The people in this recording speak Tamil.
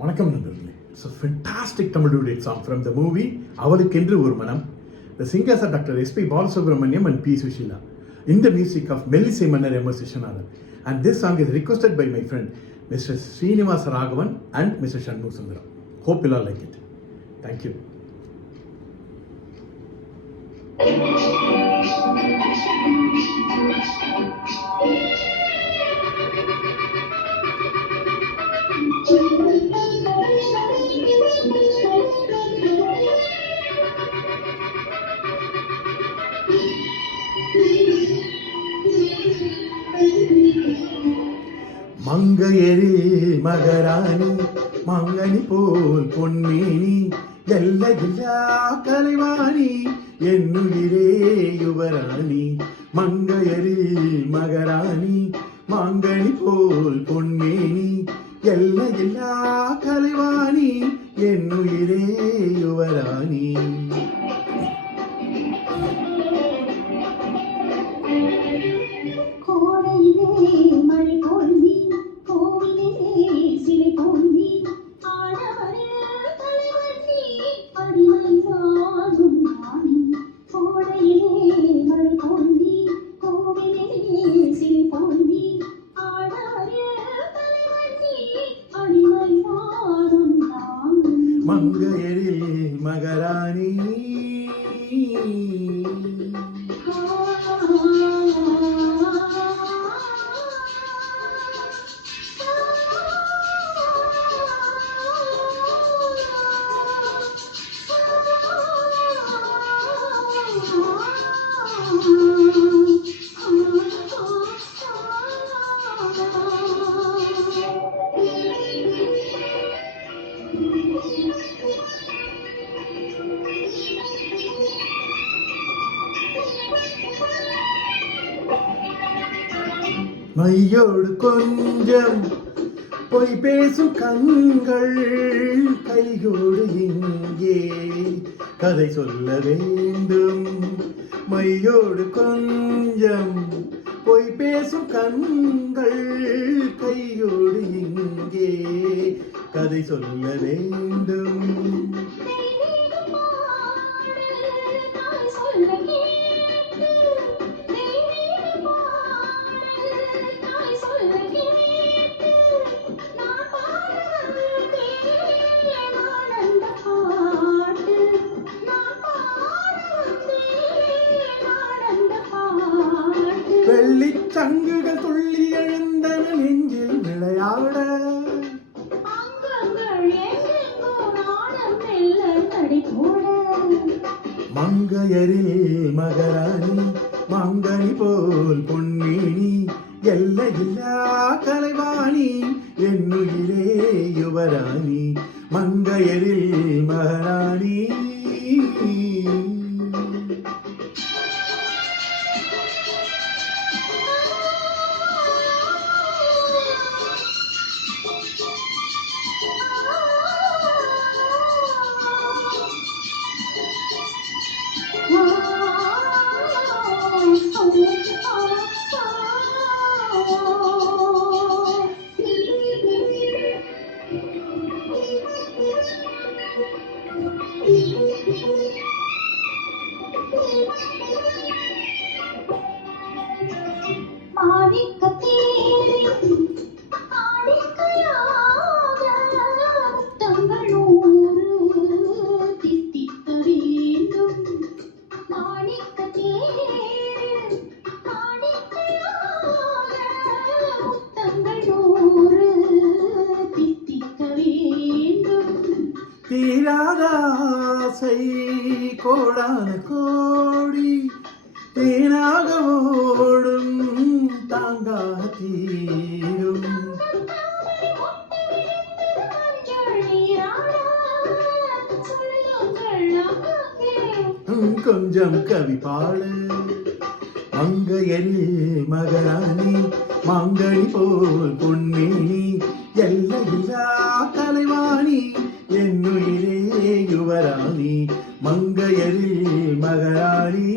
வணக்கம் நண்பர்களே. It's a fantastic Tamil duet song from the movie அவளுக்கென்று ஒரு மனம். The singers are Dr. S.P. Balasubramaniam and P. Sushila. In the music of Melissy Mannar M. Sishanathan. And this song is requested by my friend Mr. Srinivas Raghavan and Mr. Shanmugh Sundaram. Hope you all like it. Thank you. மங்கையரில் மகராணி மங்கனி போல் பொன்னேனி எல்லையில்லா கலைவாணி என்னுயிரே யுவராணி. மங்கையரில் மகராணி மங்கனி போல் பொன்னேனி எல்லையில்லா கலைவாணி என்னுயிரே யுவராணி. மங்கையரில் மகராணி மையோடு கொஞ்சம் பொய் பேசும் கண்கள் கையோடு இங்கே கதை சொல்ல வேண்டும். மையோடு கொஞ்சம் பொய் பேசும் கண்கள் கையோடு இங்கே கதை சொல்ல வேண்டும். வெள்ளிச் சங்குகள் துள்ளி எழுந்தன நெஞ்சில் விளையாட. மங்கையரில் மகராணி மங்கனி போல் பொன்னேனி எல்லையில்லா கலைவாணி என்னுயிரே யுவராணி. மங்கையரில் மகராணி தீராத ஆசை கோடான கோடி தேனாக ஓடும் தாங்காக தீரும். கொஞ்சம் கவி பாடு. மங்கையரில் மகராணி மங்கனி போல் பொன்னேனி எல்லையில்லா கலைவாணி என்னுயிரே யுவராணி. மங்கையரில் மகராணி